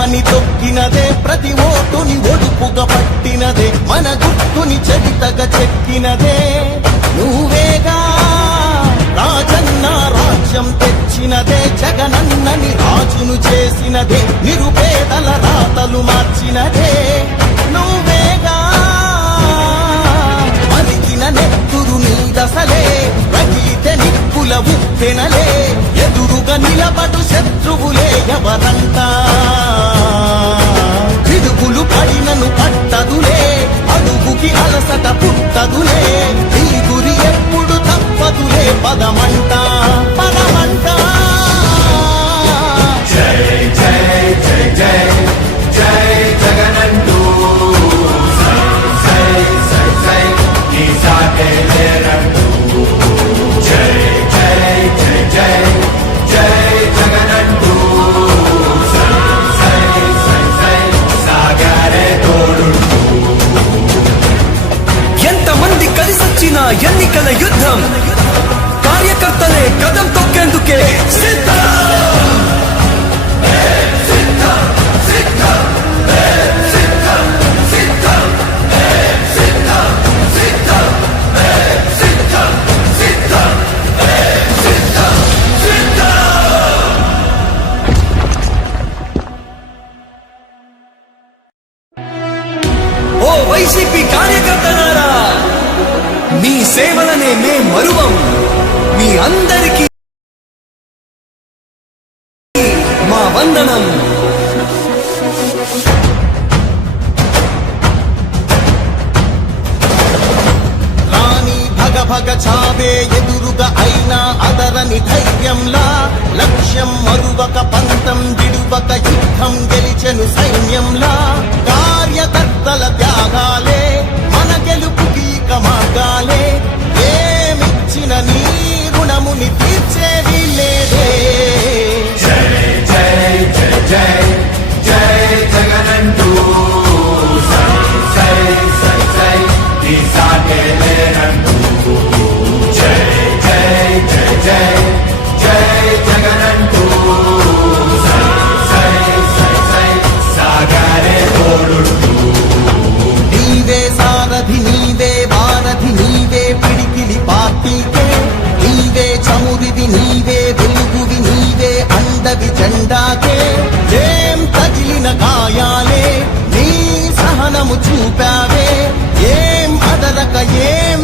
గడపని తొక్కినదే, ప్రతి ఓటుని ఒడుపుగా పట్టినదే, మన గుర్తుని చరితగా చెక్కినదే నువ్వేగా. రాజన్న రాజ్యం తెచ్చినదే, జగనన్నని రాజును చేసినదే, నిరుపేదల రాతలు మార్చినదే నువ్వేగా. మరిగిన నెత్తురు నీ దశలే, రగిలితే నిప్పుల ఉప్పెనలే, ఎదురుగా నిలబడు శత్రువులే ఎవరంతా. పిడుగులు పడినను పట్టదులే, అడుగుకి అలసట పుట్టదులే, ఈ గురి ఎప్పుడు తప్పదులే, పదమంట పదమంట. జై జై జై జై జై జగనంటూ సై సై సై నీ సాటే లేరంటూ. జై జై జై జై జై జగనంటూ సై సై సై సై సాగారే తోడుంటూ. ఎంతమంది కలిసొచ్చిన ఎన్నికల యుద్ధం, కార్యకర్తలే కదం తొక్కేందుకే సిద్ధం. ఓ వైసీపీ కార్యకర్తలారా, మీ సేవలనే మే మరువం. మీ అందరికీ మా వందనం. రాణి భగ భగ చావే ఎదురుగా అయినా అదరని ధైర్యంలా, లక్ష్యం మరువక పంతం విడువక యుద్ధం గెలిచెను సైన్యంలా. కార్యకర్తల త్యాగాలే మన గెలుపుకి మార్గాలే, ఏమిచ్చిన నీ రుణముని తీర్చేది లేదే. జై జై జై జై జై జగనంటూ సై సై సై సై నీ సాటే లేరంటూ. జై జై జై జై జై జగనంటూ సై సై సై సై సాగారే తోడుంటూ. నీవే సారథి నీవే వారధి నీవే పిడికిలి పార్టీకే, నీవే చమురివి నీవే వెలుగువి నీవే అండవి జెండాకే. ఏం తగిలిన గాయాలే నీ సహనము చూపావే, ఏం అదరక ఏం